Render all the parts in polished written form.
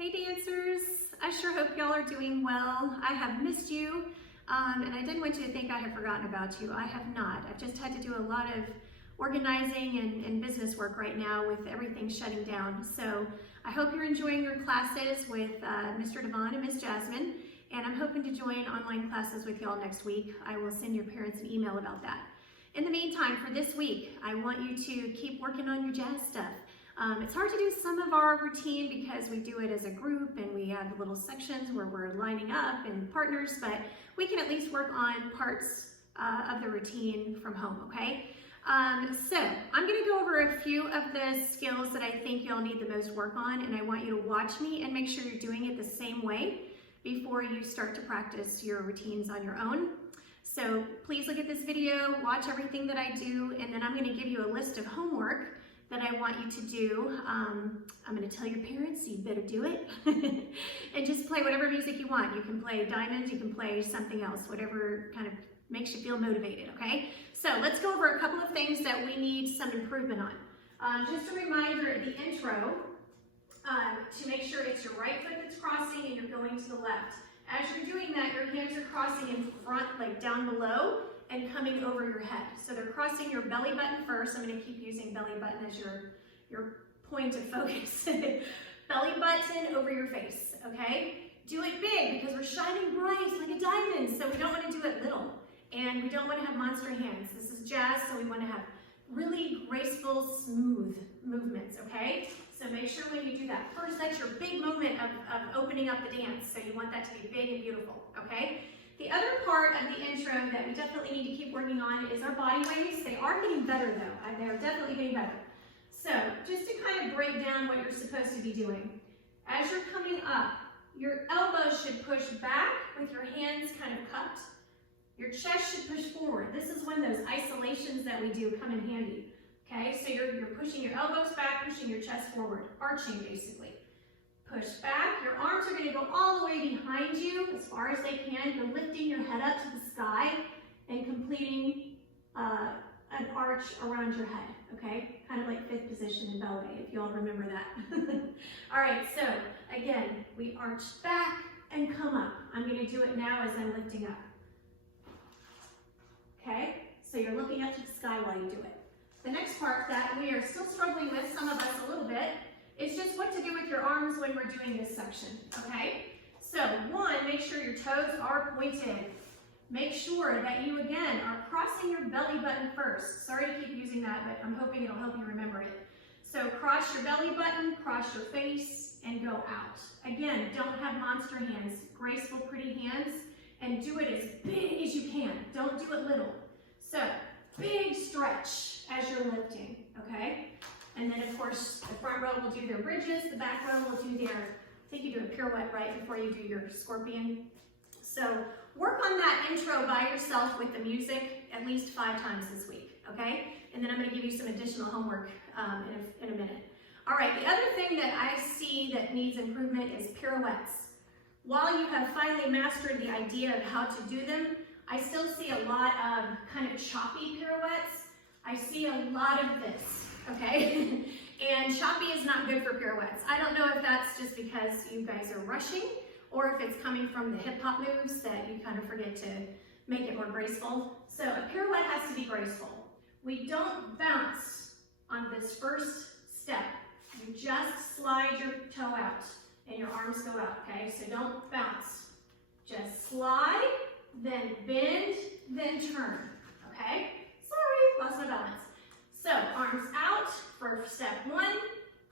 Hey dancers, I sure hope y'all are doing well. I have missed you, and I didn't want you to think I have forgotten about you. I have not. I've just had to do a lot of organizing and business work right now with everything shutting down. So I hope you're enjoying your classes with Mr. Devon and Miss Jasmine, and I'm hoping to join online classes with y'all next week. I will send your parents an email about that. In the meantime, for this week, I want you to keep working on your jazz stuff. It's hard to do some of our routine because we do it as a group and we have little sections where we're lining up and partners, but we can at least work on parts of the routine from home, okay? So I'm gonna go over a few of the skills that I think y'all need the most work on, and I want you to watch me and make sure you're doing it the same way before you start to practice your routines on your own. So please look at this video, watch everything that I do, and then I'm gonna give you a list of homework that I want you to do. I'm gonna tell your parents, so you better do it. And just play whatever music you want. You can play Diamonds, you can play something else, whatever kind of makes you feel motivated, okay? So let's go over a couple of things that we need some improvement on. Just a reminder at the intro, to make sure it's your right foot that's crossing and you're going to the left. As you're doing that, your hands are crossing in front, like down below, and coming over your head. So they're crossing your belly button first. I'm gonna keep using belly button as your point of focus. Belly button over your face, okay? Do it big because we're shining bright like a diamond, so we don't wanna do it little. And we don't wanna have monster hands. This is jazz, so we wanna have really graceful, smooth movements, okay? So make sure when you do that, first that's your big moment of opening up the dance. So you want that to be big and beautiful, okay? The other part of the intro that we definitely need to keep working on is our body weights. They are getting better though. They're definitely getting better. So just to kind of break down what you're supposed to be doing. As you're coming up, your elbows should push back with your hands kind of cupped. Your chest should push forward. This is when those isolations that we do come in handy. Okay, so you're pushing your elbows back, pushing your chest forward, arching basically. Push back, your arms are gonna go all the way behind you as far as they can. You're lifting your head up to the sky and completing an arch around your head, okay? Kind of like fifth position in ballet, if you all remember that. All right, so again, we arch back and come up. I'm gonna do it now as I'm lifting up. Okay, so you're looking up to the sky while you do it. The next part that we are still struggling with, some of us a little bit, is just what to do with your arms when we're doing this section, okay? So one, make sure your toes are pointed. Make sure that you, again, are crossing your belly button first. Sorry to keep using that, but I'm hoping it'll help you remember it. So cross your belly button, cross your face, and go out. Again, don't have monster hands, graceful, pretty hands, and do it as big as you can. Don't do it little. So big stretch as you're lifting, okay? And then of course, the front row will do their bridges, the back row will do their, I think you do a pirouette right before you do your scorpion. So work on that intro by yourself with the music at least 5 times this week, okay? And then I'm gonna give you some additional homework in a minute. All right, the other thing that I see that needs improvement is pirouettes. While you have finally mastered the idea of how to do them, I still see a lot of kind of choppy pirouettes. I see a lot of this, okay? And choppy is not good for pirouettes. I don't know if that's just because you guys are rushing or if it's coming from the hip hop moves that you kind of forget to make it more graceful. So a pirouette has to be graceful. We don't bounce on this first step. You just slide your toe out and your arms go out, okay? So don't bounce. Just slide, then bend, then turn, okay? Sorry, lost my balance. So arms out for step 1,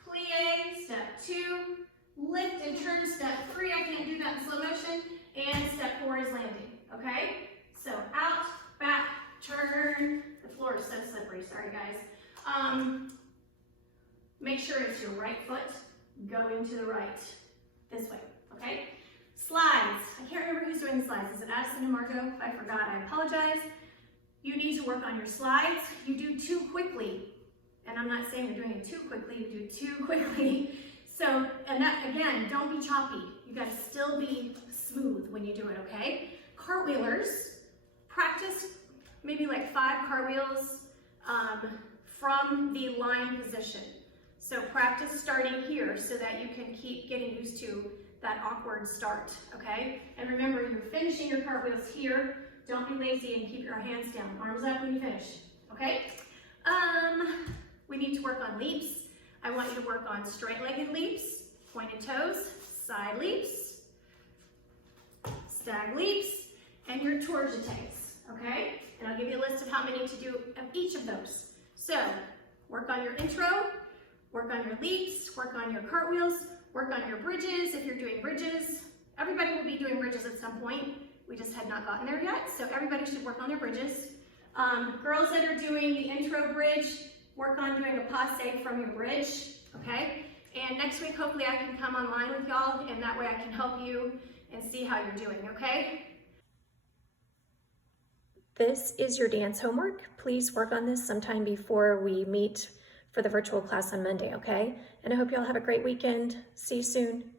plie, step 2, lift and turn, step 3, I can't do that in slow motion, and step 4 is landing, okay? So out, back, turn. The floor is so slippery, sorry guys. Make sure it's your right foot going to the right, this way, okay? Slides. I can't remember who's doing slides. Is it Addison and Margot? I forgot, I apologize. You need to work on your slides. You do too quickly. And I'm not saying you're doing it too quickly, you do too quickly. So, and that, again, don't be choppy. You gotta still be smooth when you do it, okay? Cartwheelers, practice maybe like 5 cartwheels from the lying position. So practice starting here so that you can keep getting used to that awkward start, okay? And remember, you're finishing your cartwheels here. Don't be lazy and keep your hands down. Arms up when you finish, okay? We need to work on leaps. I want you to work on straight-legged leaps, pointed toes, side leaps, stag leaps, and your tour jetés, okay? And I'll give you a list of how many to do of each of those. So, work on your intro, work on your leaps, work on your cartwheels, work on your bridges if you're doing bridges. Everybody will be doing bridges at some point. We just had not gotten there yet, so everybody should work on their bridges. Girls that are doing the intro bridge, work on doing a passe from your bridge, okay? And next week, hopefully I can come online with y'all, and that way I can help you and see how you're doing, okay? This is your dance homework. Please work on this sometime before we meet for the virtual class on Monday, okay? And I hope y'all have a great weekend. See you soon.